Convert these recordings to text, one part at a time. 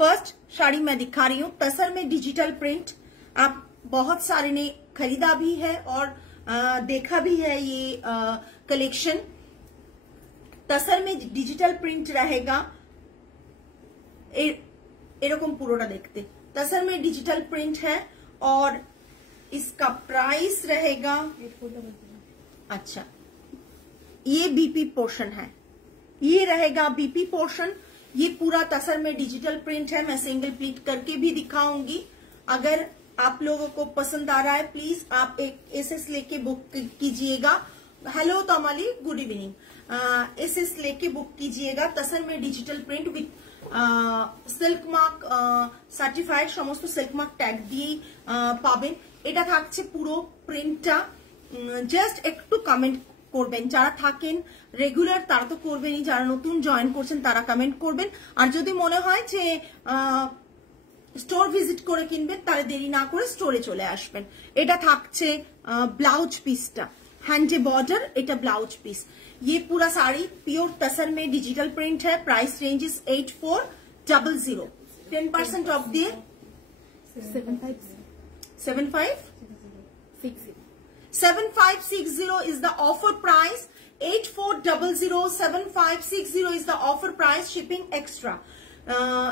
First sari मैं दिखा रही हूँ तसर में डिजिटल प्रिंट। आप बहुत सारे ने खरीदा भी है और देखा भी है ये कलेक्शन। तसर में डिजिटल प्रिंट रहेगा, एरकम पुरोटा देखते। तसर में डिजिटल प्रिंट है और इसका प्राइस रहेगा, अच्छा ये बीपी पोर्शन है, ये रहेगा बीपी पोर्शन। ये पूरा तसर में डिजिटल प्रिंट है। मैं सिंगल प्लीट करके भी दिखाऊंगी। अगर आप लोगों को पसंद आ रहा है प्लीज आप एक एसएस लेके बुक कीजिएगा। Hello Tamali, good evening. SS लेके बुक कीजिएगा। तसर में digital print with silk mark certified, সমস্ত সিল্ক মার্ক ট্যাগ দিয়ে পাবেন। এটা থাকছে পুরো প্রিন্টটা। জাস্ট একটু কমেন্ট করবেন, যারা থাকেন রেগুলার তারা তো করবেনই, যারা নতুন জয়েন করছেন তারা কমেন্ট করবেন। আর যদি মনে হয় যে স্টোর ভিজিট করে কিনবেন তাহলে দেরি না করে স্টোরে চলে আসবেন। এটা থাকছে ব্লাউজ পিসটা, हैंडे बॉर्डर, एटा ब्लाउज पीस। ये पूरा साड़ी प्योर तसर में डिजिटल प्रिंट है। Price range is 8400। 10% ऑफ दिए 7560 is the offer price। 8400 7560 is the offer price। shipping extra।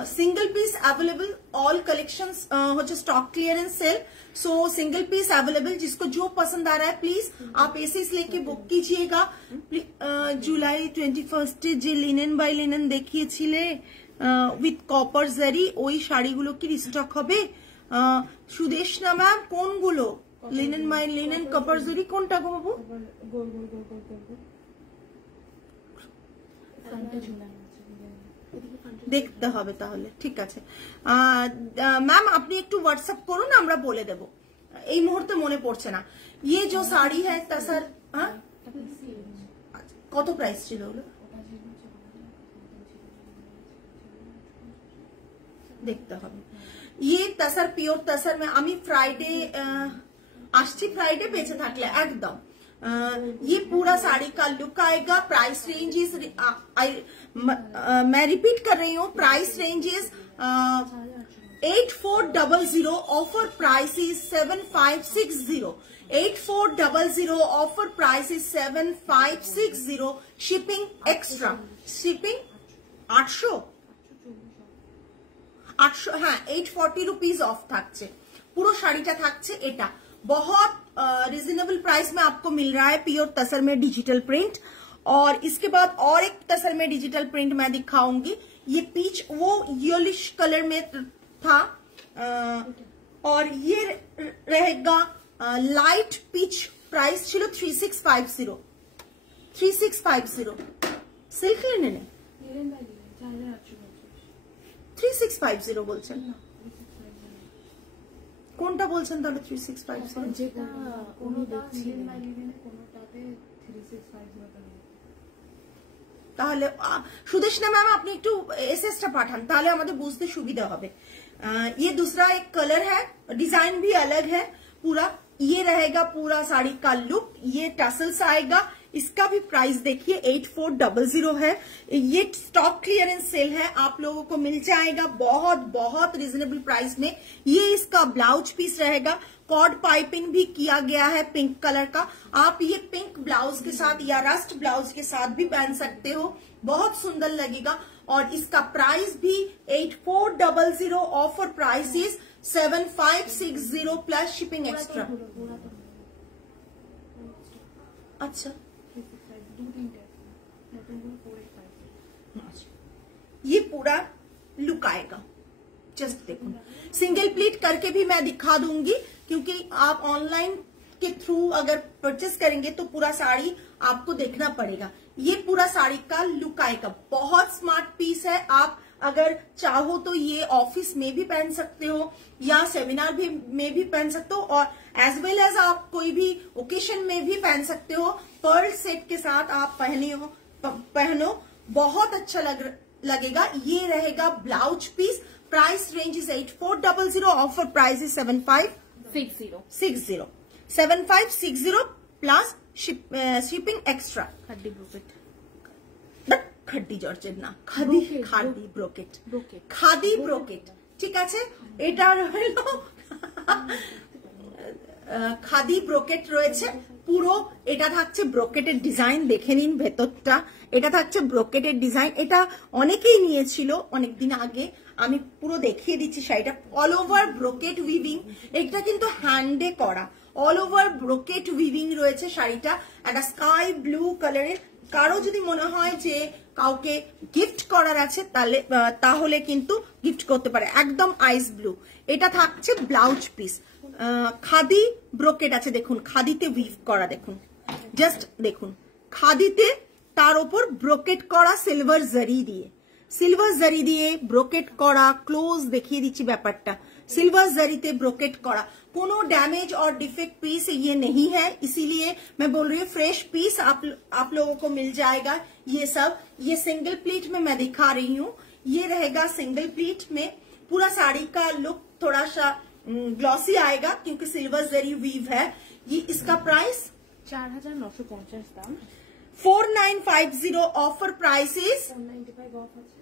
Single piece available. All collections होचे stock clearance sale. So single piece available. जिसको जो पसंद आ रहा है प्लीज आप एसीस लेके बुक कीजिएगा। जुलाई 21 जे लिनेन बाय लिनेन देखिएছিলে উইথ কপার জারি, ওই শাড়িগুলো কি রিস্টক হবে? সুদেশনা ম্যাম কোনগুলো? Linen by linen copper zari কোনটা গো বাবু? দেখতে হবে তাহলে, ঠিক আছে। ম্যাম আপনি একটু হোয়াটসঅ্যাপ করুন, আমরা বলে দেব। এই মুহূর্তে মনে পড়ছে না। ये जो साड़ी है तसर, কত প্রাইস ছিল ওগুলো দেখতে হবে। ये तसर प्योर तसर में আমি ফ্রাইডে আসছি, ফ্রাইডে বেঁচে থাকলে একদম। ये पूरा साड़ी का लुक आएगा। प्राइस रेंज इज, मैं रिपीट कर रही हूँ, price range is 8400। Offer price is 7560। 8400 offer price is 7560। Shipping extra. Shipping 800 हाँ 840 रुपीज ऑफ থাকছে। পুরো শাড়িটা থাকছে এটা। बहुत रिजनेबल प्राइस में आपको मिल रहा है प्योर तसर में डिजिटल प्रिंट। और इसके बाद और एक तसर में डिजिटल प्रिंट मैं दिखाऊंगी। ये पीच वो येलोइश कलर में था और ये रहेगा लाइट पीच। प्राइस छिलो 3650। 3650 सिल्क लिनेन 3650 বলছেন, কোনটা বলছেন তাহলে? 3650 যেটা কোনটা লিনেন বাই লিনেন, কোনটাতে 3650 তাহলে সুদেশনা मैम আপনি একটু এসএসটা পাঠান তাহলে আমাদের বুঝতে সুবিধা হবে। ये दूसरा एक कलर है, डिजाइन भी अलग है पूरा। ये रहेगा पूरा साड़ी का लुक। ये टसल्स आएगा। इसका भी प्राइस देखिए 8400 है। ये स्टॉक क्लियरेंस सेल है, आप लोगों को मिल जाएगा बहुत बहुत रिजनेबल प्राइस में। ये इसका ब्लाउज पीस रहेगा। कॉर्ड पाइपिंग भी किया गया है पिंक कलर का। आप ये पिंक ब्लाउज के साथ या रस्ट ब्लाउज के साथ भी पहन सकते हो, बहुत सुंदर लगेगा। और इसका प्राइस भी 8400। Offer price is 7560 plus shipping extra. अच्छा ये पूरा लुक आएगा। जस्ट देखो, सिंगल प्लीट करके भी मैं दिखा दूंगी क्योंकि आप ऑनलाइन के थ्रू अगर परचेस करेंगे तो पूरा साड़ी आपको देखना पड़ेगा। ये पूरा साड़ी का लुक आएगा। बहुत स्मार्ट पीस है। आप अगर चाहो तो ये ऑफिस में भी पहन सकते हो या सेमिनार भी में भी पहन सकते हो और एज वेल एज आप कोई भी ओकेशन में भी पहन सकते हो। पर्ल सेट के साथ आप पहनो, बहुत अच्छा लगेगा। ये रहेगा blouse piece. Price range is 8400। Offer price is 7560। 7560 plus shipping extra. Khadi georgette না, খাদি খাদি ব্রোকেট, খাদি ব্রোকেট, ঠিক আছে। এটা হলো খাদি ব্রোকেট রয়েছে পুরো। এটা থাকছে ব্রোকেটের ডিজাইন, দেখে নিন ভেতরটা। এটা থাকছে ব্রোকেটের ডিজাইন। এটা অনেকেই নিয়েছিল অনেকদিন আগে, আমি পুরো দেখিয়ে দিচ্ছি শাড়িটা। অল ওভার ব্রোকেট উইভিং, এটা কিন্তু হ্যান্ডে করা, অল ওভার ব্রোকেট উইভিং রয়েছে শাড়িটা। একটা স্কাই ব্লু কালারের, কারো যদি মনে হয় যে কাউকে গিফট করার আছে তাহলে কিন্তু গিফট করতে পারে, একদম আইস ব্লু। এটা থাকছে ব্লাউজ পিস, খাদি ব্রোকেট আছে, দেখুন খাদিতে উইভ করা, দেখুন জাস্ট দেখুন খাদিতে, তার উপর ব্রোকেট করা সিলভার জারি দিয়ে, सिल्वर जरी दिए ब्रोकेट करा। क्लोज देखिए दीजिए ব্যাপারটা, सिल्वर जरीते ब्रोकेट करा। कोनो डैमेज और डिफेक्ट पीस ये नहीं है, इसीलिए मैं बोल रही हूँ फ्रेश पीस आप लोगों को मिल जाएगा। ये सब ये सिंगल प्लीट में मैं दिखा रही हूँ, ये रहेगा सिंगल प्लीट में। पूरा साड़ी का लुक थोड़ा सा ग्लॉसी आएगा क्योंकि सिल्वर जरी वीव है। ये इसका प्राइस 4950 दाम, 4950 ऑफर प्राइस इज 495 ऑफ আছে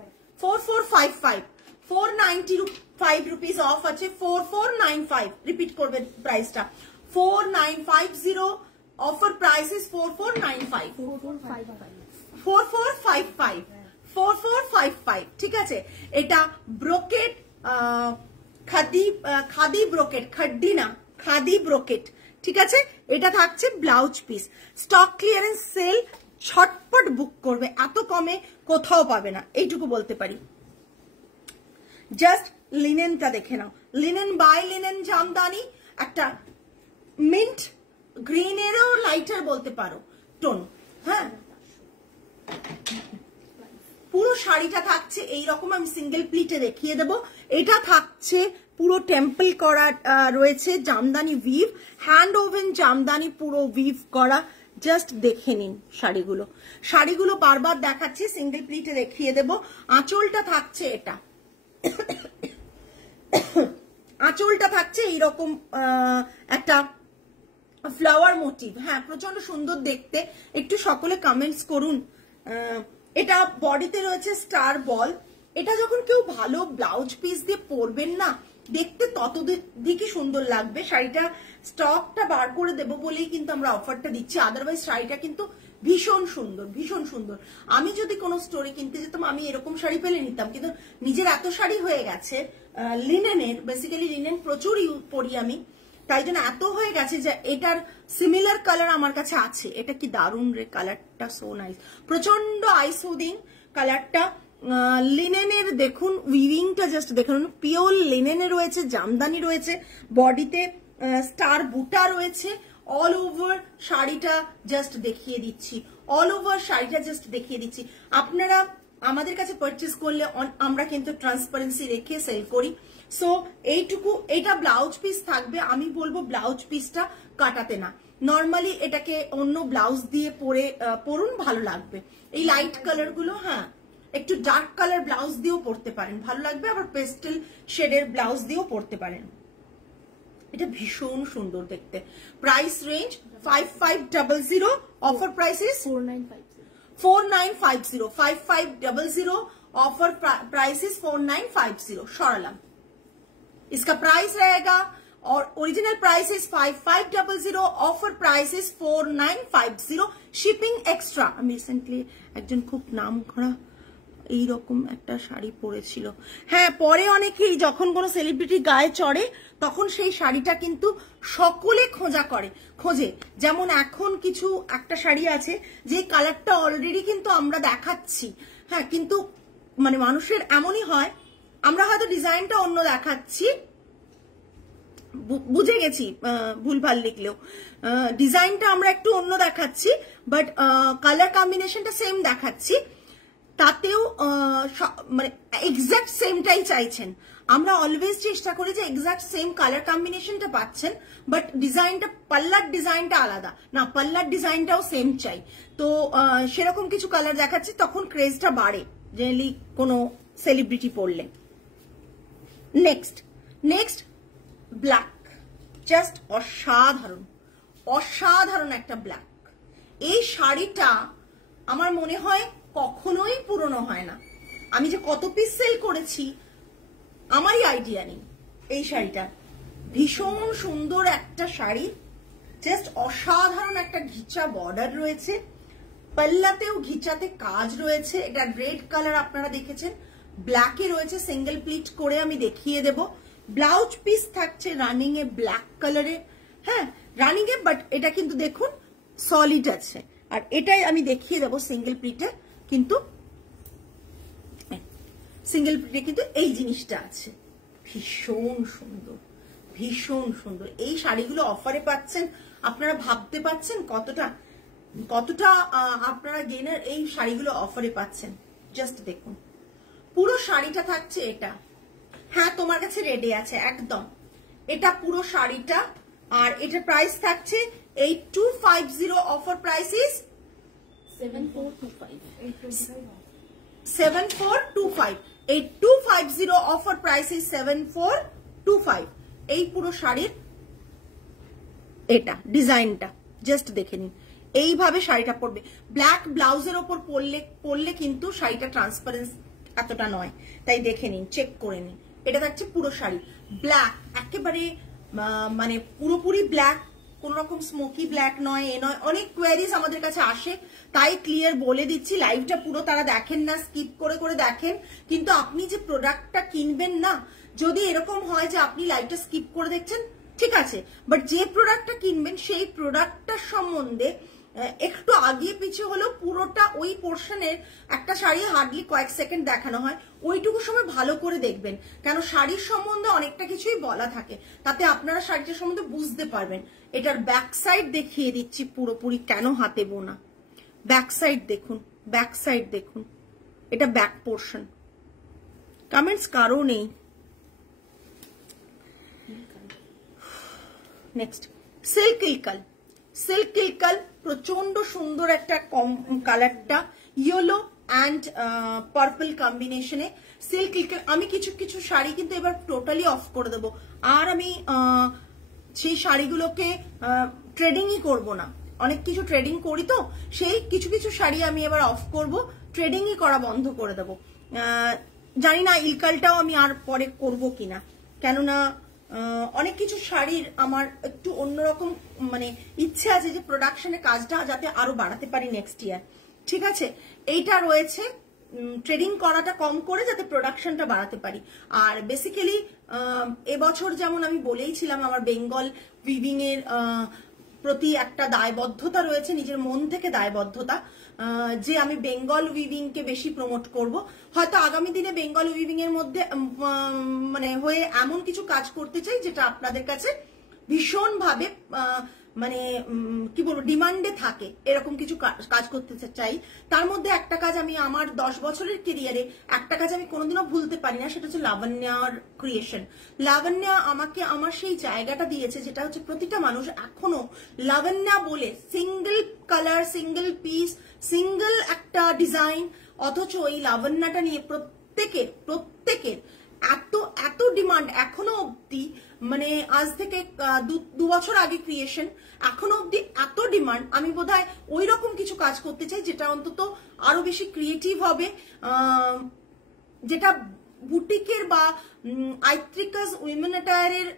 4455 495 रुपीज ऑफ আছে 4495 रिपीट করবে প্রাইসটা 4950 ऑफर प्राइस इज 4495 4455 ঠিক আছে। এটা ব্রোকেট খাদি ব্রোকেট, খাড্ডি না খাদি ব্রোকেট, ঠিক আছে। এটা থাকছে blouse piece. Stock clearance sale, ছটপট বুক করবে, এত কমে কোথাও পাবে না, এইটুকু বলতে পারি। জাস্ট লিনেনটা দেখে নাও, লিনেন বাই লিনেন জামদানি, একটা মিন্ট গ্রিনেরও লাইটার বলতে পারো টোন। হ্যাঁ, পুরো শাড়িটা থাকছে এইরকম, আমি সিঙ্গেল প্লিটে দেখিয়ে দেবো। এটা থাকছে পুরো টেম্পল করা রয়েছে, Jamdani we've, hand woven Jamdani পুরো উইভ করা। জাস্ট দেখে নিন শাড়িগুলো বারবার দেখাচ্ছি, সিঙ্গেল প্লিটে দেখিয়ে দেবো। আঁচলটা থাকছে এটা, আঁচলটা থাকছে এইরকম একটা ফ্লাওয়ার মোটিভ। হ্যাঁ, প্রচন্ড সুন্দর দেখতে, একটু সকলে কমেন্টস করুন। এটা বডিতে রয়েছে স্টার বল। এটা যখন কেউ ভালো ব্লাউজ পিস দিয়ে পরবেন না, দেখতে ততদিকই সুন্দর লাগবে। শাড়িটা স্টকটা বার করে দেবো বলেই কিন্তু আমরা অফারটা দিচ্ছি, আদারওয়াইজ শাড়িটা কিন্তু ভীষণ সুন্দর, ভীষণ সুন্দর। আমি যদি কোনো স্টোরে কিনতে যেতাম আমি এরকম শাড়ি পেলে নিতাম, কিন্তু নিজের এত শাড়ি হয়ে গেছে লিনেনের, বেসিক্যালি লিনেন প্রচুর পরি আমি, তাই জন্য এত হয়ে গেছে যে এটার সিমিলার কালার আমার কাছে আছে। এটা কি দারুণ রে, কালারটা সো নাইস, প্রচন্ড আই সুদিং কালারটা। লিনেনের দেখুন উইভিংটা, জাস্ট দেখুন পিওর লিনেনে রয়েছে, জামদানি রয়েছে, বডিতে স্টার বুটা রয়েছে। অল ওভার শাড়িটা জাস্ট দেখিয়ে দিচ্ছি, অল ওভার শাড়িটা জাস্ট দেখিয়ে দিচ্ছি। আপনারা আমাদের কাছে পারচেস করলে আমরা কিন্তু ট্রান্সপারেন্সি রেখে সেল করি। সো এইটুকু, এইটা ব্লাউজ পিস থাকবে। আমি বলবো ব্লাউজ পিসটা কাটাতে না, নর্মালি এটাকে অন্য ব্লাউজ দিয়ে পরুন, ভালো লাগবে। এই লাইট কালার গুলো, হ্যাঁ একটু ডার্ক কালার ব্লাউজ দিয়েও পরতে পারেন, ভালো লাগবে। আবার পেস্টেল শেডের ব্লাউজ দিয়েও পরতে পারেন। এটা ভীষণ সুন্দর দেখতে। Price range 5500, offer price is 4950 5500 offer price is 4950 सरालम। इसका प्राइस रहेगा और original price is 5500, offer price is 4950, shipping extra. আমি রিসেন্টলি একজন খুব নাম করা এইরকম একটা শাড়ি পরেছিল। হ্যাঁ, পরে অনেকেই যখন কোনো সেলিব্রিটি গায়ে চড়ে তখন সেই শাড়িটা কিন্তু সকলে খোঁজে। যেমন এখন কিছু একটা শাড়ি আছে যে কালারটা অলরেডি কিন্তু আমরা দেখাচ্ছি, হ্যাঁ, কিন্তু মানে মানুষের এমনই হয়, আমরা হয়তো ডিজাইনটা অন্য দেখাচ্ছি, বুঝে গেছি ভুলভাল লিখলেও, ডিজাইনটা আমরা একটু অন্য দেখাচ্ছি বাট কালার কম্বিনেশনটা সেম দেখাচ্ছি, তাতেও মানে এক্সাক্ট সেমটাই চাইছেন। আমরা অলওয়েজ চেষ্টা করি যে এক্সাক্ট সেম কালার কম্বিনেশনটা পাচ্ছেন, বাট ডিজাইনটা, পাল্লার ডিজাইনটা আলাদা না, পাল্লার ডিজাইনটাও সেম চাই। তো সেরকম কিছু কালার দেখাচ্ছি, তখন ক্রেজটা বাড়ে জেনারেলি কোনো সেলিব্রিটি পরলে। নেক্সট ব্ল্যাক, জাস্ট অসাধারণ একটা ব্ল্যাক। এই শাড়িটা আমার মনে হয় কখনোই পুরনো হয় না। আমি যে কত পিস সেল করেছি আমারই আইডিয়া নেই। এই শাড়িটা ভীষণ সুন্দর একটা শাড়ি, জাস্ট অসাধারণ একটা ঘিচা বর্ডার রয়েছে, পাল্লাতেও ঘিচাতে কাজ রয়েছে। এটা রেড কালার আপনারা দেখেছেন, ব্ল্যাকে রয়েছে, সিঙ্গেল প্লিট করে আমি দেখিয়ে দেব। ব্লাউজ পিস থাকছে রানিং এ ব্ল্যাক কালারে, হ্যাঁ রানিং এ, বাট এটা কিন্তু দেখুন সলিড আছে। আর এটাই আমি দেখিয়ে দেবো সিঙ্গেল প্লিটে, কিন্তু সিঙ্গেল প্লিটে কিন্তু এই জিনিসটা আছে। ভীষণ সুন্দর, ভীষণ সুন্দর। এই শাড়িগুলো অফারে পাচ্ছেন, আপনারা ভাবতে পাচ্ছেন কতটা কতটা আপনারা গেনার এই শাড়িগুলো অফারে পাচ্ছেন। জাস্ট দেখুন পুরো শাড়িটা থাকছে এটা, হ্যাঁ তোমার কাছে রেডি আছে একদম, এটা পুরো শাড়িটা। আর এটার প্রাইস থাকছে 8250, offer price is 7425, 8250, offer price is 7425। এই পুরো শাড়ির এটা ডিজাইনটা জাস্ট দেখে নিন, এইভাবে শাড়িটা পরবে। ব্ল্যাক ব্লাউজের ওপর পরলে কিন্তু শাড়িটা ট্রান্সপারেন্ট এতটা নয়, তাই দেখে নিন, চেক করে নিন। এটা থাকছে পুরো শাড়ি ব্ল্যাক, একেবারে মানে পুরোপুরি ব্ল্যাক, কোন রকম স্মোকি ব্ল্যাক নয়, এ নয়। অনেক কোয়ারিজ আমাদের কাছে আসে, তাই ক্লিয়ার বলে দিচ্ছি, লাইভটা পুরো তারা দেখেন না, স্কিপ করে করে দেখেন। কিন্তু আপনি যে প্রোডাক্টটা কিনবেন না, যদি এরকম হয় যে আপনি লাইভটা স্কিপ করে দেখছেন ঠিক আছে, বাট যে প্রোডাক্টটা কিনবেন সেই প্রোডাক্টটার সম্বন্ধে একটু আগে পিছিয়ে হলেও পুরোটা ওই পোর্শনের একটা শাড়ি হার্ডলি কয়েক সেকেন্ড দেখানো হয়, ওইটুকু সময় ভালো করে দেখবেন, কেন শাড়ির সম্বন্ধে অনেকটা কিছুই বলা থাকে, তাতে আপনারা শাড়িটার সম্বন্ধে বুঝতে পারবেন। এটার ব্যাক সাইড দেখিয়ে দিচ্ছি পুরোপুরি, কেন হাতে বোনা। ব্যাক সাইড দেখুন, ব্যাক সাইড দেখুন, এটা ব্যাক পোর্শন। কমেন্টস কারো নেই। Next silk Ilkal, silk Ilkal প্রচন্ড সুন্দর একটা কালারটা, ইয়েলো অ্যান্ড পার্পল কম্বিনেশনে সিল্ক ইলকাল। আমি কিছু কিছু শাড়ি কিন্তু এবার টোটালি অফ করে দেবো, আর আমি সেই শাড়িগুলোকে ট্রেডিংই করব না। অনেক কিছু ট্রেডিং করি তো, সেই কিছু কিছু শাড়ি আমি এবার অফ করব, ট্রেডিংই করা বন্ধ করে দেবো। জানি না ইলকালটাও আমি আর পরে করব কিনা, কেননা অনেক কিছু শাড়ির আমার একটু অন্যরকম মানে ইচ্ছে আছে যে প্রোডাকশনের কাজটা যাতে আরো বাড়াতে পারি নেক্সট ইয়ার, ঠিক আছে। এইটা রয়েছে ট্রেডিং করাটা কম করে যাতে প্রোডাকশনটা বাড়াতে পারি। আর বেসিক্যালি এবছর যেমন আমি বলেইছিলাম আমার বেঙ্গল উইভিং এর প্রতি একটা দায়বদ্ধতা রয়েছে, নিজের মন থেকে দায়বদ্ধতা, যে আমি বেঙ্গল উইভিং কে বেশি প্রমোট করব। হয়তো আগামী দিনে বেঙ্গল উইভিং এর মধ্যে মানে হয়ে এমন কিছু কাজ করতে চাই যেটা আপনাদের কাছে ভীষণ ভাবে মানে কি বলবো ডিমান্ডে থাকে, এরকম কিছু কাজ করতে চাই। তার মধ্যে একটা কাজ আমি আমার 10 বছরের কেরিয়ারে একটা কাজ আমি কোনোদিনও ভুলতে পারি না, সেটা হচ্ছে লাবণ্যার ক্রিয়েশন। লাবণ্যা আমাকে আমার সেই জায়গাটা দিয়েছে যেটা হচ্ছে প্রতিটা মানুষ এখনো লাবণ্যা বলে single colour, single piece, single একটা ডিজাইন, অথচ এই লাবণ্যাটা নিয়ে প্রত্যেকের এত এত ডিমান্ড এখনো অব্দি, মানে আজ থেকে 2 বছর আগে ক্রিয়েশন, এখনো অব্দি এত ডিমান্ড। আমি বোধহয় ওই রকম কিছু কাজ করতে চাই যেটা অন্তত আরো বেশি ক্রিয়েটিভ হবে, যেটা বুটিকের বা আইত্রিকাস উইমেন অ্যাটায়ারের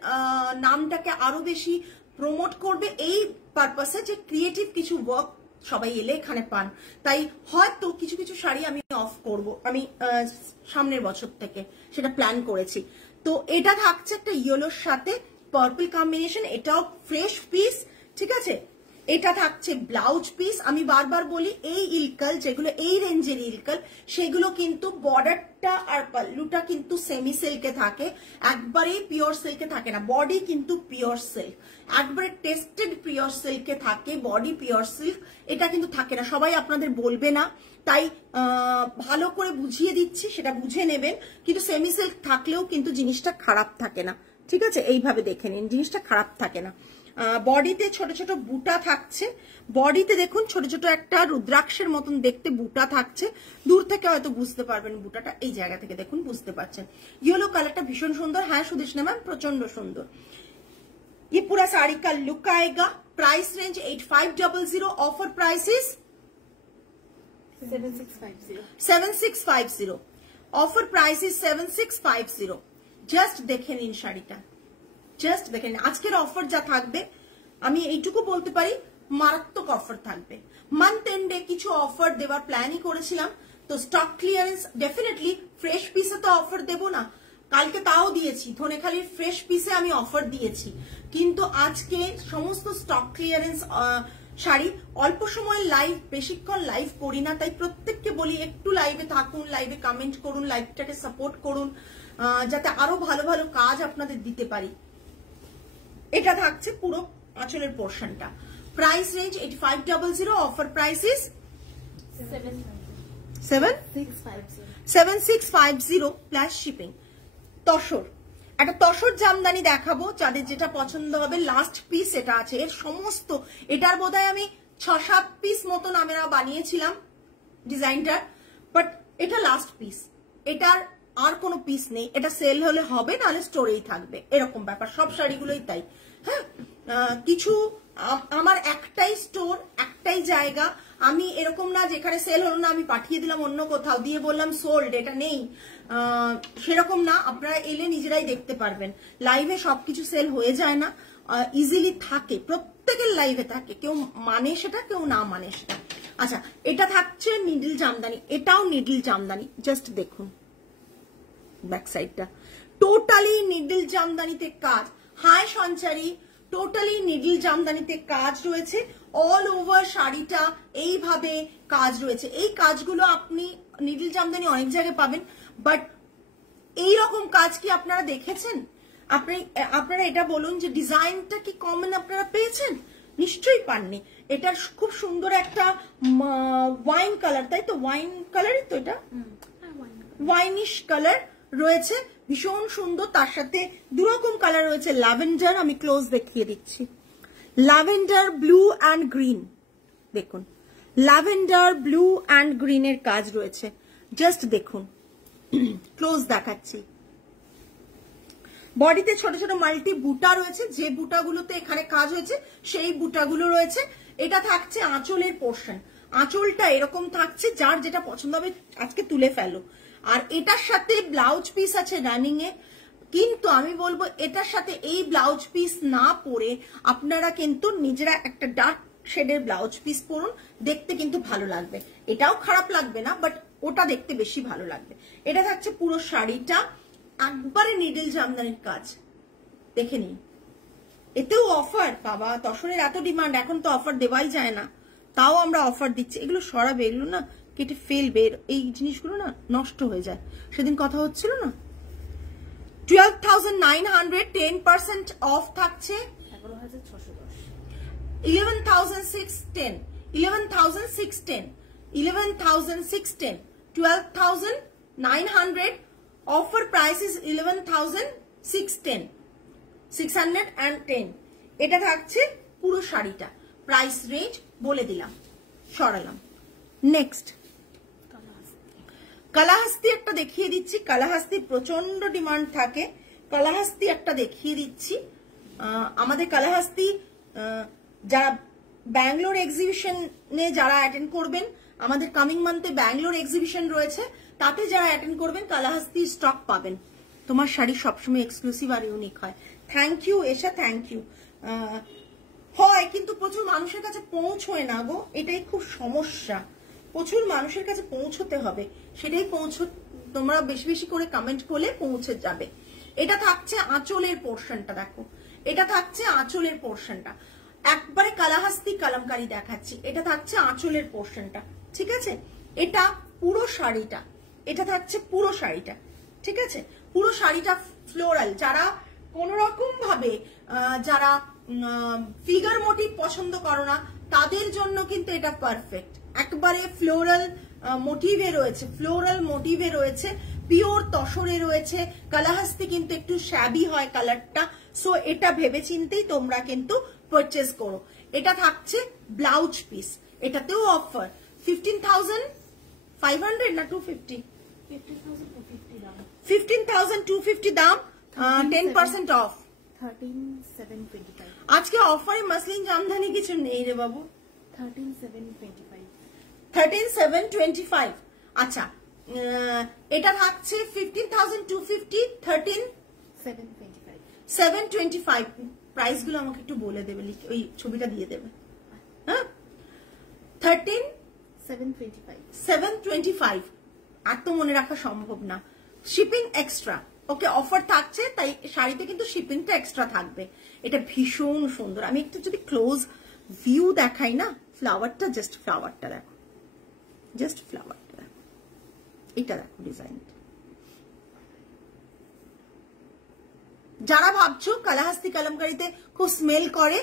নামটাকে আরো বেশি প্রমোট করবে, এই পারপাসে যে ক্রিয়েটিভ কিছু ওয়ার্ক সবাই এলে এখানে পান। তাই হয়তো কিছু কিছু শাড়ি আমি অফ করব, আমি সামনের বছর থেকে সেটা প্ল্যান করেছি। তো এটা থাকছে একটা ইয়েলোর সাথে পার্পল কম্বিনেশন, এটাও ফ্রেশ পিস, ঠিক আছে। এটা থাকছে ব্লাউজ পিস। আমি বারবার বলি এই ইলকাল যেগুলো এই রেঞ্জের ইলকাল, সেগুলো কিন্তু বর্ডারটা আর পাল্লুটা কিন্তু সেমি সিল্কে থাকে, একবারেই পিওর সিল্কে থাকে না। বডি কিন্তু পিওর সিল্ক, একবারে টেস্টেড পিওর সিল্কে থাকে, বডি পিওর সিল্ক এটা কিন্তু থাকে না। সবাই আপনাদের বলবে না, তাই ভালো করে বুঝিয়ে দিচ্ছি, সেটা বুঝে নেবেন। কিন্তু সেমি সিল্ক থাকলেও কিন্তু জিনিসটা খারাপ থাকে না, ঠিক আছে। এইভাবে দেখে নিন, জিনিসটা খারাপ থাকে না। বডিতে ছোট ছোট বুটা থাকছে, বডিতে দেখুন ছোট ছোট একটা রুদ্রাক্ষের মতন দেখতে বুটা থাকছে, দূর থেকে হয়তো বুঝতে পারবেন বুটাটা, এই জায়গা থেকে দেখুন বুঝতে পারছেন। ইয়েলো কালারটা ভীষণ সুন্দর, হ্যাঁ সুদেশনা ম্যাম প্রচন্ড সুন্দর। ये पूरा साड़ी का लुक आएगा। Price range 8500, offer price is 7650 7650 offer price is 7650 just দেখে নিন শাড়িটা, জাস্ট দেখে নিন। আজকের অফার যা থাকবে আমি এইটুকু বলতে পারি, মারাত্মক অফার থাকবে। মান্থ এন্ডে কিছু অফার দেওয়ার প্ল্যানই করেছিলাম, তো স্টক ক্লিয়ারেন্স ডেফিনেটলি, ফ্রেশ পিসে তো অফার দেবো না, কালকে তাও দিয়েছি, ধনেখালির ফ্রেশ পিসে আমি অফার দিয়েছি, কিন্তু আজকে সমস্ত স্টক ক্লিয়ারেন্স শাড়ি। অল্প সময় লাইভ, বেশিক্ষণ লাইভ করি না, তাই প্রত্যেককে বলি একটু লাইভে থাকুন, লাইভে কমেন্ট করুন, লাইভটাকে সাপোর্ট করুন, যাতে আরো ভালো ভালো কাজ আপনাদের দিতে পারি। এটা থাকছে পুরো আঁচলের পোর্শনটা। Price range 8500, offer price is 7650 plus shipping. Tussar, একটা তসর জামদানি দেখাবো, যাদের যেটা পছন্দ হবে। লাস্ট পিস এটা আছে, এর সমস্ত, এটার বোধহয় আমি 6-7 পিস মতন আমরা বানিয়েছিলাম ডিজাইনটার, বাট এটা লাস্ট পিস, এটার আর কোনো পিস নেই। এটা সেল হলে হবে, নাহলে স্টোরেই থাকবে, এরকম ব্যাপার। সব শাড়িগুলোই তাই। হ্যাঁ, কিছু আমার একটাই স্টোর, একটাই জায়গা, আমি এরকম না যেখানে সেল হলো না আমি পাঠিয়ে দিলাম অন্য কোথাও, দিয়ে বললাম সোল্ড, এটা নেই, সেরকম না। আপনারা এলে নিজেরাই দেখতে পারবেন, লাইভে সবকিছু সেল হয়ে যায় না, ইজিলি থাকে, প্রত্যেকের লাইভে থাকে, কেউ মানে সেটা, কেউ না মানে সেটা। আচ্ছা, এটা থাকছে নিডল জামদানি, এটাও নিডল জামদানি, জাস্ট দেখুন ব্যাক সাইডটা, টোটালি নিডল জামদানিতে কাজ। হাই সঞ্চারী, টোটালি নিডল জামদানিতে কাজ রয়েছে, অল ওভার শাড়িটা এইভাবে কাজ রয়েছে। এই কাজগুলো আপনি নিডল জামদানি অনেক জায়গায় পাবেন, বাট এইরকম কাজ কি আপনারা দেখেছেন? আপনারা এটা বলুন যে ডিজাইনটা কি কমন আপনারা পেয়েছেন? নিশ্চয়ই পাননি। এটা খুব সুন্দর একটা ওয়াইন কালার, তাই তো? ওয়াইন কালারই তো এটা, ওয়াইনিশ কালার রয়েছে, ভীষণ সুন্দর। তার সাথে দুরকম কালার রয়েছে, ল্যাভেন্ডার, আমি ক্লোজ দেখিয়ে দিচ্ছি, ল্যাভেন্ডার ব্লু অ্যান্ড গ্রিন, দেখুন ল্যাভেন্ডার ব্লু অ্যান্ড গ্রিনের কাজ রয়েছে, জাস্ট দেখুন, ক্লোজ দেখাচ্ছি। বডিতে ছোট ছোট মাল্টি বুটা রয়েছে, যে বুটাগুলোতে এখানে কাজ হয়েছে সেই বুটাগুলো রয়েছে। এটা থাকছে আঁচলের পোর্শন, আঁচলটা এরকম থাকছে, যার যেটা পছন্দ হবে আজকে তুলে ফেলো। আর এটার সাথে ব্লাউজ পিস আছে রানিং এ, কিন্তু আমি বলবো এটার সাথে এই ব্লাউজ পিস না পরে আপনারা কিন্তু নিজেরা একটা ডার্ক শেডের ব্লাউজ পিস পরুন, দেখতে কিন্তু ভালো লাগবে। এটাও খারাপ লাগবে না, বাট ওটা দেখতে বেশি ভালো লাগবে। এটা থাকছে পুরো শাড়িটা, একবারে নিডল জামদানির কাজ, দেখে নিন। এতেও অফার, বাবা তসরের এত ডিমান্ড, এখন তো অফার দেওয়াই যায় না, তাও আমরা অফার দিচ্ছি। এগুলো সরাবে, এগুলো না কেটে ফেলবে, এই জিনিসগুলো না নষ্ট হয়ে যায়। সেদিন কথা হচ্ছিল না, 12,900, 10% অফ থাকছে, 11,610, 11,610, 11,610, 12,900, offer price is 11,610, 610। এটা থাকছে পুরো শাড়িটা, প্রাইস রেঞ্জ বলে দিলাম, সরালাম। নেক্সট কালাহাস্তি একটা দেখিয়ে দিচ্ছি, কালাহাস্তির প্রচন্ড ডিমান্ড থাকে, কালাহাস্তি একটা দেখিয়ে দিচ্ছি। আমাদের কালাহাস্তি যারা ব্যাঙ্গালোর এক্সিবিশনে যারা অ্যাটেন্ড করবেন, আমাদের কামিং মান্থে ব্যাঙ্গালোর এক্সিবিশন রয়েছে, তাতে যারা অ্যাটেন্ড করবেন কালাহাস্তি স্টক পাবেন। তোমার শাড়ি সবসময় এক্সক্লুসিভ আর ইউনিক হয়। Thank you Esha, thank you. হয় কিন্তু প্রচুর মানুষের কাছে পৌঁছয় না গো, এটাই খুব সমস্যা, প্রচুর মানুষের কাছে পৌঁছতে হবে, সেটাই তোমরা বেশি বেশি করে কমেন্ট করলে পৌঁছে যাবে। এটা থাকছে আঁচলের পোর্শনটা, দেখো এটা থাকছে আঁচলের পোর্শনটা, একবারে কালাহাস্তি কালামকারী দেখাচ্ছি। এটা থাকছে আঁচলের পোর্শনটা, ঠিক আছে? এটা পুরো শাড়িটা, এটা থাকছে পুরো শাড়িটা, ঠিক আছে? পুরো শাড়িটা ফ্লোরাল, যারা কোন রকম ভাবে যারা ফিগার মোটিভ পছন্দ করো না তাদের জন্য কিন্তু এটা পারফেক্ট। একবারে ফ্লোরাল মোটিভে রয়েছে, ফ্লোরাল মোটিভে রয়েছে, পিওর তসরে রয়েছে। কালাহাস্তি কিন্তু একটু শ্যাবি হয় কালারটা, সো এটা ভেবে চিন্তেই তোমরা কিন্তু পারচেজ করো। এটা থাকছে ব্লাউজ পিস, এটাতেও অফার 15,500 না 250, 15,250 দাম, 10% অফ, 13,725। আজকে অফারে মাসলিন জামদানি কিছু নেই রে বাবু, 13,725। 13,725। আচ্ছা এটা থাকছে 15,250, 13,725। প্রাইস গুলো আমাকে একটু বলে দেবে, ওই ছবিটা দিয়ে দেবে। হ্যাঁ 13,725 আর তো মনে রাখা সম্ভব না। শিপিং এক্সট্রা, ওকে অফার থাকছে, তাই শাড়িতে কিন্তু শিপিংটা এক্সট্রা থাকবে। এটা ভীষণ সুন্দর। আমি একটু যদি ক্লোজ ভিউ দেখাই না, ফ্লাওয়ারটা, জাস্ট ফ্লাওয়ারটা দেখো, জাস্ট ফ্লাওয়ারটা দেখো, এটা দেখো ডিজাইনটা। যারা ভাবছো কালাহাস্তি কালামকারীতে খুব স্মেল করে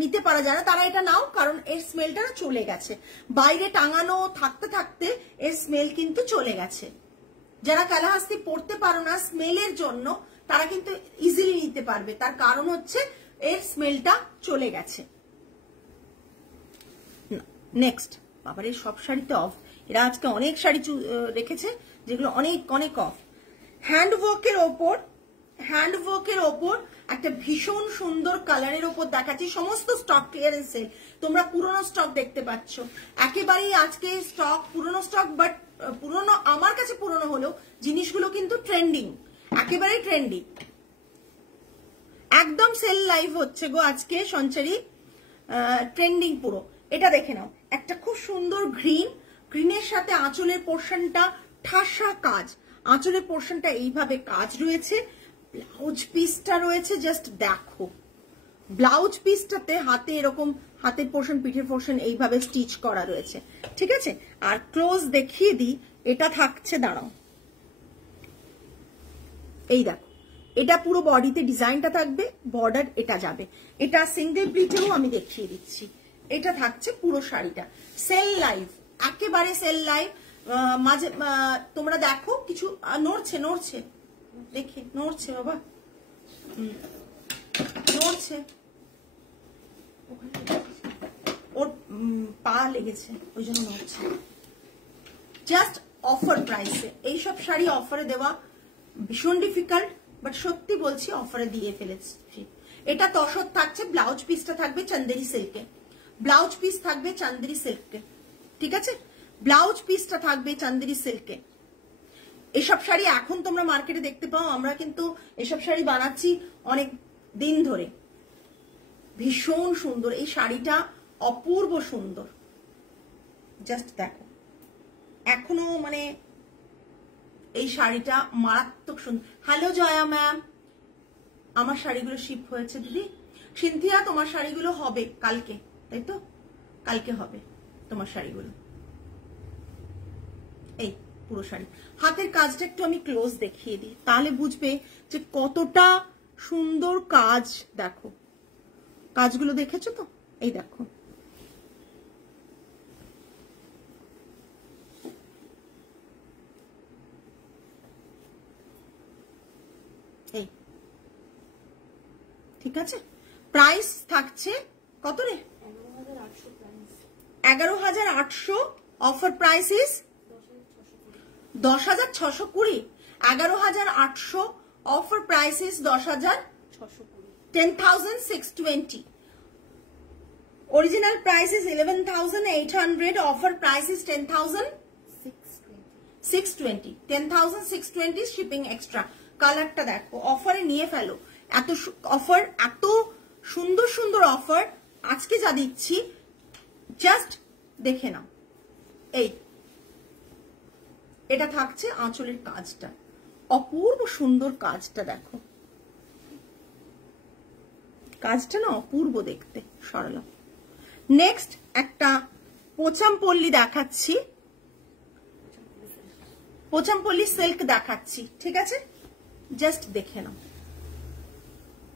নিতে পারা যায় না, তারা এটা নাও, কারণ এর স্মেলটা না চলে গেছে, বাইরে টাঙানো থাকতে থাকতে এর স্মেল কিন্তু চলে গেছে। যারা কালাহাস্তি পড়তে পারো না স্মেলের জন্য, তারা কিন্তু ইজিলি নিতে পারবে, তার কারণ হচ্ছে এর স্মেলটা চলে গেছে। নেক্সট, বাবার এই সব শাড়িতে অফ, এরা আজকে অনেক শাড়ি রেখেছে যেগুলো অনেক অনেক অফ। হ্যান্ডওয়ার্কের ওপর একটা ভীষণ সুন্দর কালারের ওপর দেখাচ্ছি, সমস্ত স্টক ক্লিয়ারেন্স সেল। তোমরা পুরনো স্টক দেখতে পাচ্ছ, একেবারেই আজকে স্টক পুরনো স্টক, বাট পুরনো আমার কাছে পুরনো হলেও জিনিসগুলো কিন্তু ট্রেন্ডিং, একেবারে ট্রেন্ডিং, একদম সেল লাইভ হচ্ছে গো আজকে সঞ্চারী, ট্রেন্ডিং পুরো। এটা দেখে নাও, একটা খুব সুন্দর গ্রিনের সাথে আঁচলের পোর্শনটা ঠাসা কাজ, আঁচলের পোর্শনটা এইভাবে কাজ রয়েছে, ব্লাউজ পিসটা রয়েছে, জাস্ট দেখো ব্লাউজ পিসটাতে হাতে এরকম হাতের পোর্শন পিঠের পোর্শন এইভাবে স্টিচ করা রয়েছে, ঠিক আছে। আর ক্লোজ দেখিয়ে দিই, এটা থাকছে, দাঁড়াও, এই দেখো, এটা পুরো বডিতে ডিজাইনটা থাকবে, বর্ডার এটা যাবে, এটা সিঙ্গেল প্লিটেও আমি দেখিয়ে দিচ্ছি। এটা থাকছে পুরো শাড়িটা সেল লাইভ, একেবারে সেল লাইভ। মাঝে তোমরা দেখো কিছু নড়ছে, দেখে নড়ছে বাবা, নড়ছে, ওর পা লেগেছে ওই জন্য নড়ছে। জাস্ট অফার প্রাইসে এইসব শাড়ি অফারে দেওয়া ভীষণ ডিফিকাল্ট, বাট সত্যি বলছি অফারে দিয়ে ফেলেছি। এটা তসর থাকছে, ব্লাউজ পিসটা থাকবে চান্দেরি সিল্কে, ব্লাউজ পিস থাকবে চান্দেরি সিল্কে, ঠিক আছে, ব্লাউজ পিসটা থাকবে চান্দেরি সিল্কে। এসব শাড়ি এখন তোমরা মার্কেটে দেখতে পাও, আমরা কিন্তু এসব শাড়ি বানাচ্ছি অনেক দিন ধরে। ভীষণ সুন্দর এই শাড়িটা, অপূর্ব সুন্দর, জাস্ট দেখো, এখনো মানে এই শাড়িটা মারাত্মক সুন্দর। হ্যালো জয়া ম্যাম, আমার শাড়িগুলো শিপ হয়েছে দিদি। সিনথিয়া, তোমার শাড়িগুলো হবে কালকে, তাই তো, কালকে হবে তোমার শাড়িগুলো। এই পুরো শাড়ি হাতের কাজটা একটু আমি ক্লোজ দেখিয়ে দিই, তাহলে বুঝবে যে কতটা সুন্দর কাজ। দেখো কাজগুলো দেখেছো তো, এই দেখো, এই ঠিক আছে। প্রাইস থাকছে কত রে? 11,800। Offer price is 10,620। 11,800 offer price is 10,620, 10,620। Original price is 11,800. Offer price is 10,620. 10,620 shipping extra. কালারটা দেখো, অফারে নিয়ে ফেলো। এত অফার, এত সুন্দর সুন্দর অফার আজকে যা দিচ্ছি, জাস্ট দেখে নাও। এই এটা থাকছে আঁচলের কাজটা, অপূর্ব সুন্দর কাজটা দেখো, কাজটা না অপূর্ব দেখতে, সরলা। নেক্সট একটা পোচামপল্লী দেখাচ্ছি, পোচামপল্লী সিল্ক দেখাচ্ছি, ঠিক আছে, জাস্ট দেখে নাও।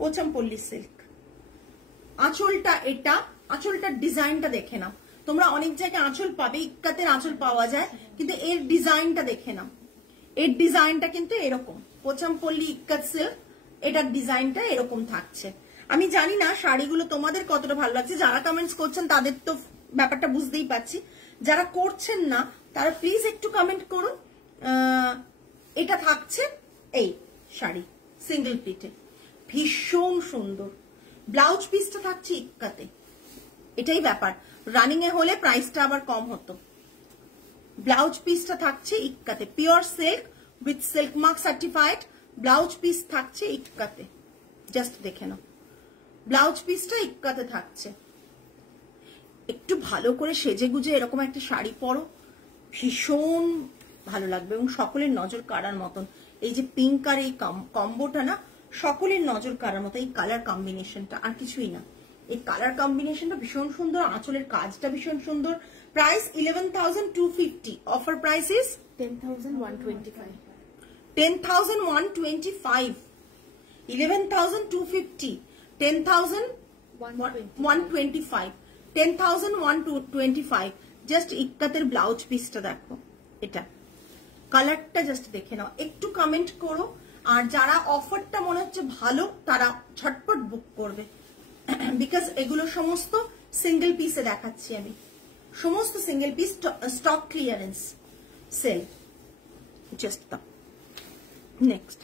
পোচামপল্লী সিল্ক, আঁচলটা এটা, আঁচলটার ডিজাইনটা দেখে নাও। তোমরা অনেক জায়গায় আঁচল পাবে, ইক্কাতের আঁচল পাওয়া যায়, কিন্তু এর ডিজাইনটা দেখে নাও। এর ডিজাইনটা কিন্তু এরকম, পোচামপল্লী ইক্কাত সিল্ক, এটার ডিজাইনটা এরকম থাকছে। আমি জানি না শাড়িগুলো তোমাদের কতটা ভালো লাগছে, যারা কমেন্টস করছেন তাদের তো ব্যাপারটা বুঝতেই পারছি, যারা করছেন না তারা প্লিজ একটু কমেন্ট করুন। এটা থাকছে এই শাড়ি সিঙ্গেল পিঠে, ভীষণ সুন্দর। ব্লাউজ পিসটা থাকছে ইক্কাতে, এটাই ব্যাপার। রানিং এ হলে প্রাইসটা আবার কম হতো, ব্লাউজ পিসটা থাকছে ইক্কাতে, pure silk with silk mark certified blouse piece থাকছে ইক্কাতে। জাস্ট দেখে নাও, ব্লাউজ পিসটা ইক্কাতে থাকছে। একটু ভালো করে সেজে গুজে এরকম একটা শাড়ি পরো, ভীষণ ভালো লাগবে এবং সকলের নজর কাড়ার মতন। এই যে পিঙ্ক আর এই কম্বোটা না, সকলের নজর কাড়ার মতো। এই কালার কম্বিনেশনটা আর কিছুই না, এই কালার কম্বিনেশনটা ভীষণ সুন্দর, আঁচলের কাজটা ভীষণ সুন্দর। Price 11,250, offer price is 10,125. 10,125, 11,250, 10,125, 10,125। Just ইক্কাতের ব্লাউজ পিসটা দেখো, এটা কালারটা জাস্ট দেখে নাও, একটু কমেন্ট করো। আর যারা অফারটা মনে হচ্ছে ভালো তারা ঝটপট বুক করবে, বিকজ এগুলো সমস্ত সিঙ্গেল পিসে দেখাচ্ছি আমি, সমস্ত single piece stock clearance sale. Just দাও। নেক্সট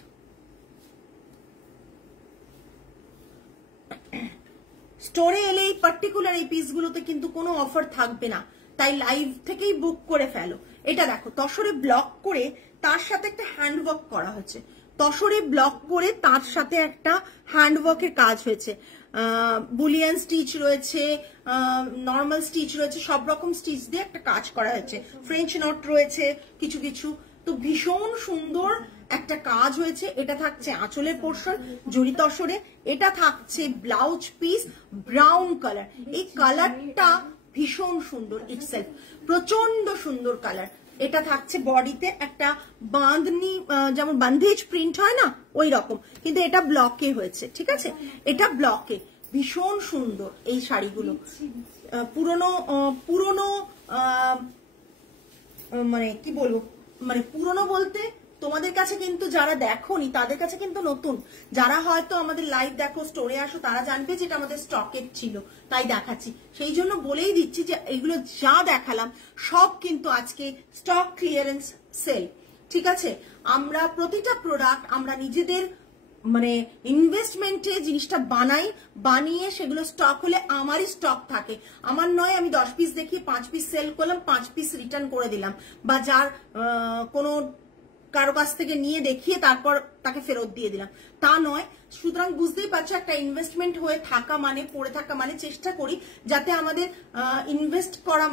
স্টোরে এলে এই পার্টিকুলার এই পিসগুলোতে কিন্তু কোনো অফার থাকবে না, তাই লাইভ থেকেই বুক করে ফেলো। এটা দেখো তসরে ব্লক করে তার সাথে একটা হ্যান্ডওয়ার্ক করা হয়েছে, তসরে ব্লক করে তার সাথে একটা হ্যান্ডওয়ার্কের কাজ হয়েছে, বুলিয়ান স্টিচ রয়েছে, নর্মাল স্টিচ রয়েছে, সব রকম স্টিচ দিয়ে একটা কাজ করা হয়েছে, ফ্রেঞ্চ নট রয়েছে কিছু কিছু। তো ভীষণ সুন্দর একটা কাজ হয়েছে। এটা থাকছে আঁচলের পোর্শন জরি তসরে, এটা থাকছে ব্লাউজ পিস ব্রাউন কালার। এই কালারটা ভীষণ সুন্দর ইটসেলফ, প্রচন্ড সুন্দর কালার। এটা থাকছে বডিতে একটা বাঁধনি, যেমন বান্ধেজ প্রিন্ট হয় না ওই রকম, কিন্তু এটা ব্লকে হয়েছে, ঠিক আছে, এটা ব্লকে। ভীষণ সুন্দর এই শাড়িগুলো, পুরনো পুরনো মানে কি বলবো, মানে পুরনো বলতে তোমাদের কাছে কিন্তু যারা দেখোনি তাদের কাছে কিন্তু নতুন, যারা হয়তো আমাদের লাইভ দেখো স্টোরে আসো তারা জানবে যেটা আমাদের স্টকের ছিল তাই দেখাচ্ছি। সেই জন্য বলেই দিচ্ছি যে এগুলো যা দেখালাম সব কিন্তু আজকে স্টক ক্লিয়ারেন্স সেল, ঠিক আছে। আমরা প্রতিটা প্রোডাক্ট আমরা নিজেদের মানে ইনভেস্টমেন্টে জিনিসটা বানাই, বানিয়ে সেগুলো স্টক হলে আমারই স্টক থাকে, আমার নয় আমি 10 পিস দেখিয়ে 5 পিস সেল করলাম, 5 পিস রিটার্ন করে দিলাম, বা যার কোনো কারো কাছ থেকে নিয়ে দেখিয়ে তারপর তাকে ফেরত দিয়ে দিলাম, তা নয়। সুতরাং বুঝতেই পারছো একটা ইনভেস্টমেন্ট হয়ে থাকা মানে, পড়ে থাকা মানে চেষ্টা করি যাতে আমাদের ইনভেস্ট করা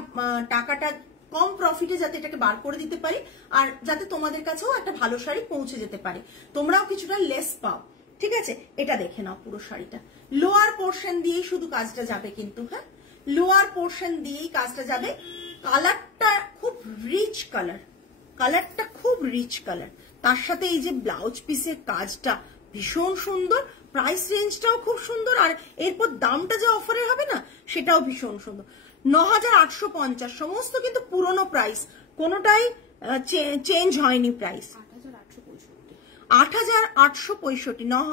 টাকাটা কম প্রফিটে যাতে এটাকে বার করে দিতে পারি, আর যাতে তোমাদের কাছেও একটা ভালো শাড়ি পৌঁছে যেতে পারে, তোমরাও কিছুটা লেস পাও, ঠিক আছে। এটা দেখে নাও পুরো শাড়িটা, লোয়ার পোর্শন দিয়েই শুধু কাজটা যাবে কিন্তু, হ্যাঁ লোয়ার পোর্শন দিয়েই কাজটা যাবে। কালারটা খুব রিচ কালার, কালারটা খুব রিচ কালার, তার সাথে এই যে ব্লাউজ পিসের কাজটা ভীষণ সুন্দর, প্রাইস রেঞ্জটাও খুব সুন্দর, আর এরপর দামটা যে অফারের হবে না সেটাও ভীষণ সুন্দর। 9,850, সমস্ত কিন্তু পুরনো প্রাইস, কোনোটাই চেঞ্জ হয়নি প্রাইস। 8,865,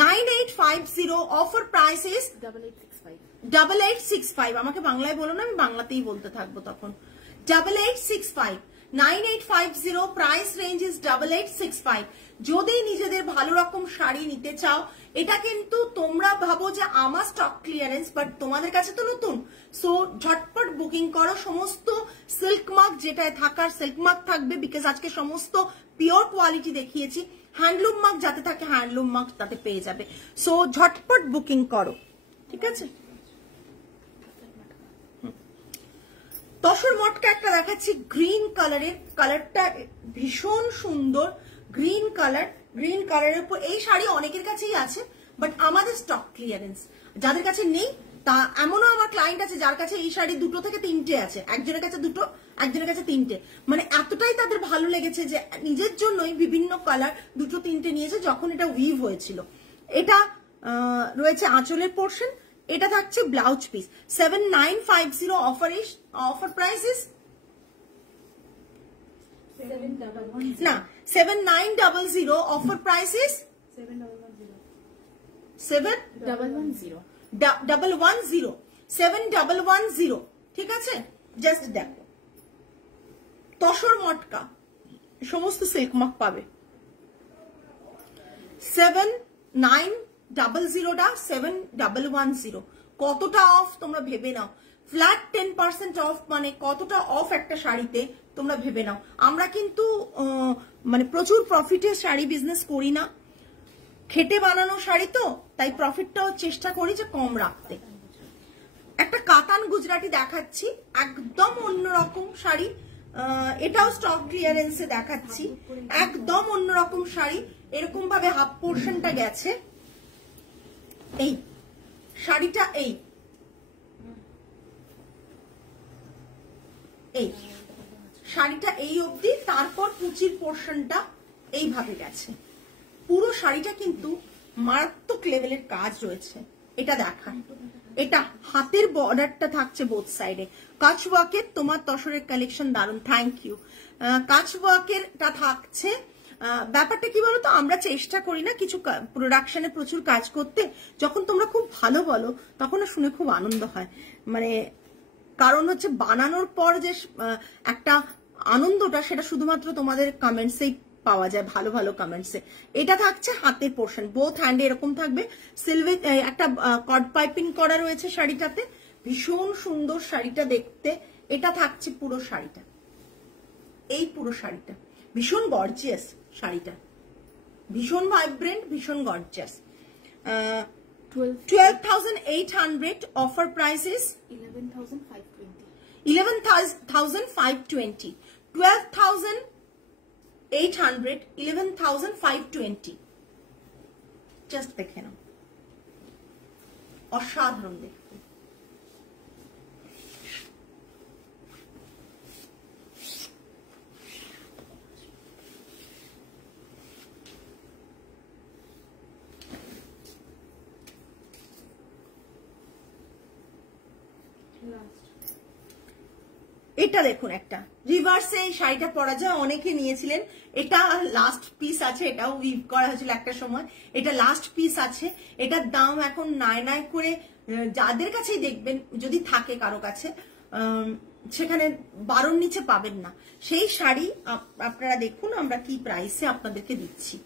9850, offer price is 8865। আমাকে বাংলায় বলো না, আমি বাংলাতেই বলতে থাকবো তখন। 8865, 9850, প্রাইস রেঞ্জ ইজ 8865। যদি নিজেদের ভালো রকম শাড়ি নিতে চাও, এটা কিন্তু তোমরা ভাবো যে আমার স্টক ক্লিয়ারেন্স, বাট তোমাদের কাছে তো নতুন, সো ঝটপট বুকিং করো। সমস্ত সিল্ক মার্ক যেটায় থাকার সিল্ক মার্ক থাকবে, বিকজ আজকে সমস্ত পিওর কোয়ালিটি দেখিয়েছি। হ্যান্ডলুম মার্ক যাতে থাকে হ্যান্ডলুম মার্ক তাতে পেয়ে যাবে, সো ঝটপট বুকিং করো, ঠিক আছে। তসর মটকা একটা দেখাচ্ছি গ্রিন কালারের, কালারটা ভীষণ সুন্দর গ্রিন কালার। গ্রিন কালারের উপর এই শাড়ি অনেকের কাছেই আছে, বাট আমাদের স্টক ক্লিয়ারেন্স, যাদের কাছে নেই তা এমনও আমার ক্লায়েন্ট আছে যার কাছে এই শাড়ি 2 থেকে 3টে আছে, একজনের কাছে 2, একজনের কাছে 3টে, মানে এতটাই তাদের ভালো লেগেছে যে নিজের জন্যই বিভিন্ন কালার 2, 3টে নিয়েছে যখন এটা উইভ হয়েছিল। এটা রয়েছে আঁচলের পোর্শন, এটা থাকছে blouse piece. 7950, offer price is 7900, offer price is 710, ঠিক আছে। জাস্ট দেখো তসর মটকা সমস্ত সিল্ক মার্ক পাবে। 7900টা 710, কতটা অফ তোমরা ভেবে নাও। ফ্ল্যাট 10% অফ মানে কতটা অফ একটা শাড়িতে তোমরা ভেবে নাও। আমরা কিন্তু মানে প্রচুর প্রফিটে শাড়ি বিজনেস করি না, খেটে বানানো শাড়ি তো, তাই প্রফিটটাও চেষ্টা করি যে কম রাখতে। একটা কাতান গুজরাটি দেখাচ্ছি, একদম অন্যরকম শাড়ি, এটাও স্টক ক্লিয়ারেন্সে দেখাচ্ছি, একদম অন্যরকম শাড়ি। এরকম ভাবে হাফ পোর্শনটা গেছে, এই শাড়িটা এই শাড়িটা এই অবধি, তারপর কুচির পোর্শনটা এইভাবে গেছে। পুরো শাড়িটা কিন্তু মারাত্মক লেভেলের কাজ রয়েছে। এটা দেখায়, এটা হাতের বর্ডারটা থাকছে বোথ সাইডে। কাচ ওয়ার্কের তোমার তসরের কালেকশন দারুন, থ্যাংক ইউ। কাচ ওয়ার্কেরটা থাকছে। ব্যাপারটা কি বলতো, আমরা চেষ্টা করি না কিছু প্রোডাকশনে প্রচুর কাজ করতে, যখন তোমরা খুব ভালো বলো তখন শুনে খুব আনন্দ হয়। মানে কারণ হচ্ছে বানানোর পর যে একটা আনন্দটা, সেটা শুধুমাত্র তোমাদের কমেন্টসেই পাওয়া যায়, ভালো ভালো কমেন্টসে। এটা থাকছে হাতের পোর্শন, বোথ হ্যান্ডে এরকম থাকবে। সিলভার একটা কর্ড পাইপিং করা রয়েছে শাড়িটাতে, ভীষণ সুন্দর শাড়িটা দেখতে। এটা থাকছে পুরো শাড়িটা, এই পুরো শাড়িটা ভীষণ গর্জিয়াস, শাড়িটা ভীষণ ভাইব্রেন্ট, ভীষণ gorgeous. 12,800, offer price is 11,520. 11,520, 12,800, 11,520। Just দেখে নাও, অসাধারণ দেখতে। এটা দেখুন, একটা রিভার্সে এই শাড়িটা পরা যায়, অনেকে নিয়েছিলেন। এটা লাস্ট পিস আছে, এটাও উইভ করা হয়েছিল একটা সময়, এটা লাস্ট পিস আছে। এটার দাম এখন নাই করে যাদের কাছেই দেখবেন, যদি থাকে কারো কাছে, সেখানে 12 নিচে পাবেন না। সেই শাড়ি আপনারা দেখুন আমরা কি প্রাইসে আপনাদেরকে দিচ্ছি।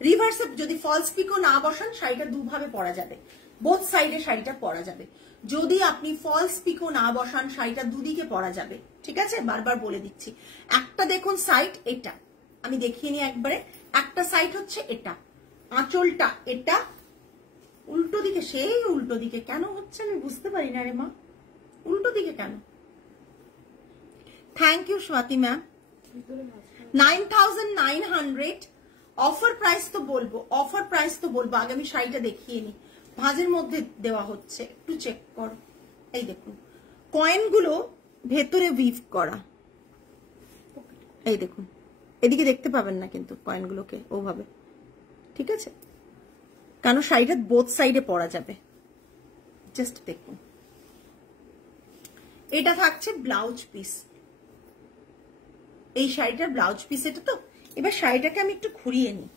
রিভার্সে যদি ফলস পিকো না বসান, শাড়িটা দুভাবে পরা যাবে, বোথ সাইডে শাড়িটা পরা যাবে। যদি আপনি ফলস পিকো না বসান, শাড়িটা দুদিকে পরা যাবে, ঠিক আছে? বারবার বলে দিচ্ছি। একটা দেখুন সাইড, এটা আমি দেখিয়ে নিই একবারে। একটা সাইড হচ্ছে এটা, আঁচলটা এটা, উল্টো দিকে, সেই উল্টো দিকে কেন হচ্ছে আমি বুঝতে পারি না রে মা, উল্টো দিকে কেন? Thank you Swati ma'am. 9,900, offer price তো বলবো, অফার প্রাইস তো বলবো। আগে আমি শাড়িটা দেখিয়ে নিই, ভাঁজের মধ্যে দেওয়া হচ্ছে, একটু চেক কর। এই দেখুন কয়েনগুলো ভেতরে উইভ করা, এই দেখুন, এদিকে দেখতে পাবেন না কিন্তু কয়েনগুলোকে ওভাবে, ঠিক আছে? কেন শাড়িটা বোথ সাইডে পরা যাবে, জাস্ট দেখুন। এটা থাকছে ব্লাউজ পিস, এই শাড়িটার ব্লাউজ পিস এটা। তো এবার শাড়িটাকে আমি একটু ঘুরিয়ে নিই।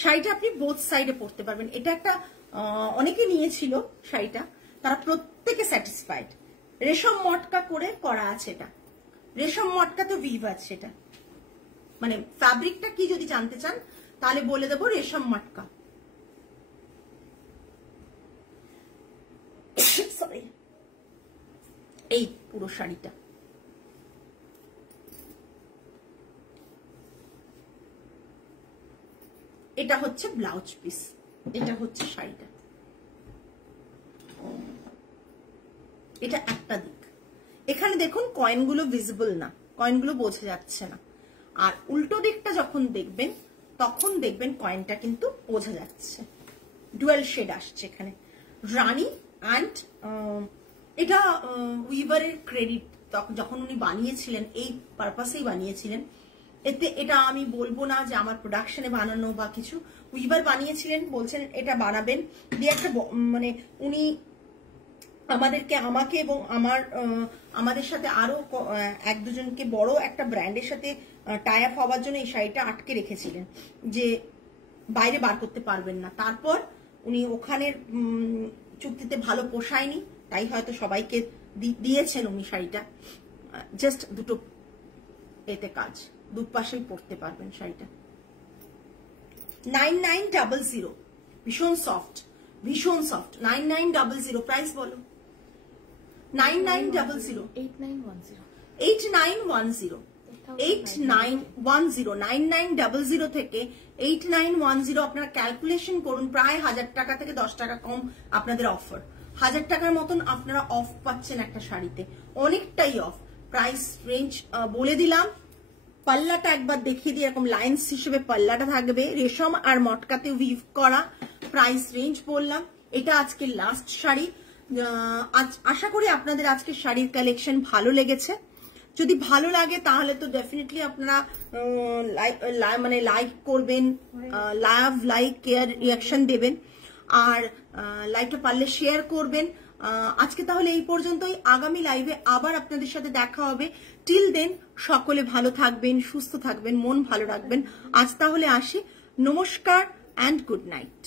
শাড়িটা আপনি বোথ সাইডে পরতে পারবেন। এটা একটা অনেকে নিয়েছিল শাড়িটা, তারা প্রত্যেকে স্যাটিসফাইড। রেশম মটকা করে করা আছে, এটা রেশম মটকা তো উইভ আছে। এটা মানে ফ্যাব্রিকটা কি যদি জানতে চান তাহলে বলে দেবো, রেশম মটকা। সরি, এই পুরো শাড়িটা এটা হচ্ছে ব্লাউজ পিস, এটা হচ্ছে শাড়িটা। এটা একটা দিক। এখানে দেখুন কয়েনগুলো ভিজিবল না, কয়েনগুলো বোঝা যাচ্ছে না। আর উল্টো দিকটা যখন দেখবেন তখন দেখবেন কয়েনটা কিন্তু বোঝা যাচ্ছে। ডুয়াল শেড আসছে এখানে, রানী অ্যান্ড এটা উইভারের ক্রেডিট। যখন উনি বানিয়েছিলেন এই পারপাসেই বানিয়েছিলেন। এতে এটা আমি বলবো না যে আমার প্রোডাকশনে বানানো বা কিছু, উইভার বানিয়েছিলেন, বলছেন এটা বানাবেন দিয়ে একটা মানে উনি আমাকে এবং আমাদের সাথে আরো এক দুজনকে বড় একটা ব্র্যান্ডের সাথে টাই আপ হওয়ার জন্য এই শাড়িটা আটকে রেখেছিলেন যে বাইরে বার করতে পারবেন না। তারপর উনি ওখানের চুক্তিতে ভালো পোষায়নি, তাই হয়তো সবাইকে দিয়েছেন উনি শাড়িটা। জাস্ট দুটো এতে কাজ, দুপাশেই পরতে পারবেন শাড়িটা। 9900, ভীষণ সফট, ভীষণ সফট। 9900 প্রাইস বলো। 9900, 8910 9900 থেকে 8910 আপনারা ক্যালকুলেশন করুন, প্রায় 1000 টাকা থেকে 10 টাকা কম আপনাদের অফার। 1000 টাকার মতন আপনারা অফ পাচ্ছেন একটা শাড়িতে, অনেকটাই অফ। প্রাইস রেঞ্জ বলে দিলাম, পাল্লাটা একবার দেখিয়ে দিই, এরকম লাইন্স হিসেবে পাল্লাটা থাকবে, রেশম আর মটকাতে উইভ করা। প্রাইস রেঞ্জ বললাম, এটা আজকে লাস্ট শাড়ি। আশা করি আপনাদের আজকে শাড়ির কালেকশন ভালো লেগেছে। যদি ভালো লাগে তাহলে তো ডেফিনেটলি আপনারা মানে লাইক করবেন, লাইক কেয়ার রিয়াকশন দেবেন, আর লাইকটা পারলে শেয়ার করবেন। আজকে তাহলে এই পর্যন্তই, আগামী লাইভে আবার আপনাদের সাথে দেখা হবে। টিল দেন সকলে ভালো থাকবেন, সুস্থ থাকবেন, মন ভালো রাখবেন। আজ তাহলে আসি, নমস্কার অ্যান্ড গুড নাইট।